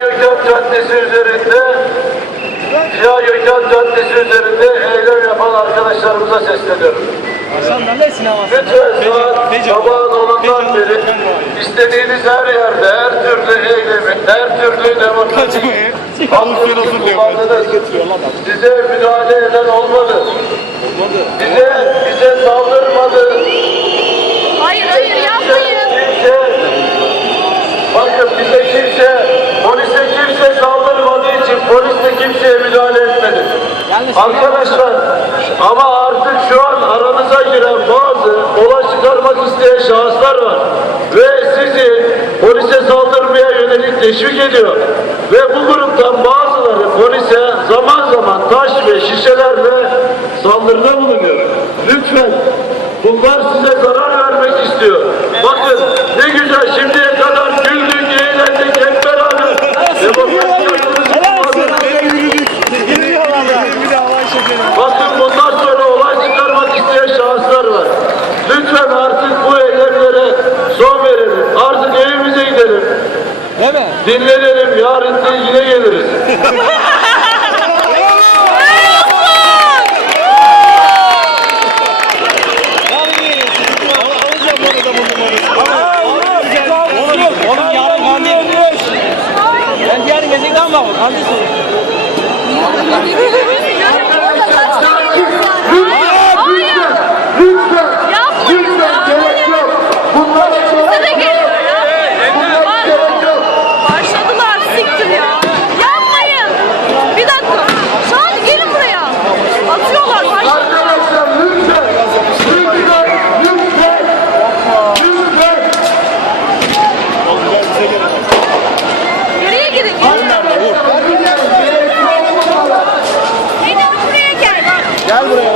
Gökhan Caddesi üzerinde Ziya Gökhan Caddesi üzerinde eylem yapan arkadaşlarımıza sesleniyorum. Lütfen saat sabahın onundan beri istediğiniz her yerde her türlü eylemi, her türlü demokratik hakkınızı kullandınız. Size müdahale eden olmadı. Bize, bize saldırmadı. Arkadaşlar ama artık şu an aranıza giren bazı olay çıkarmak isteyen şahıslar var. Ve sizi polise saldırmaya yönelik teşvik ediyor. Ve bu gruptan bazıları polise zaman zaman taş ve şişelerle saldırıda bulunuyor. Lütfen bunlar size zarar vermek istiyor. Gidelim. Değil mi? Dinlenelim. Yarın da yine geliriz. Ben diğer gezekten bak, kandil sorun. Ya.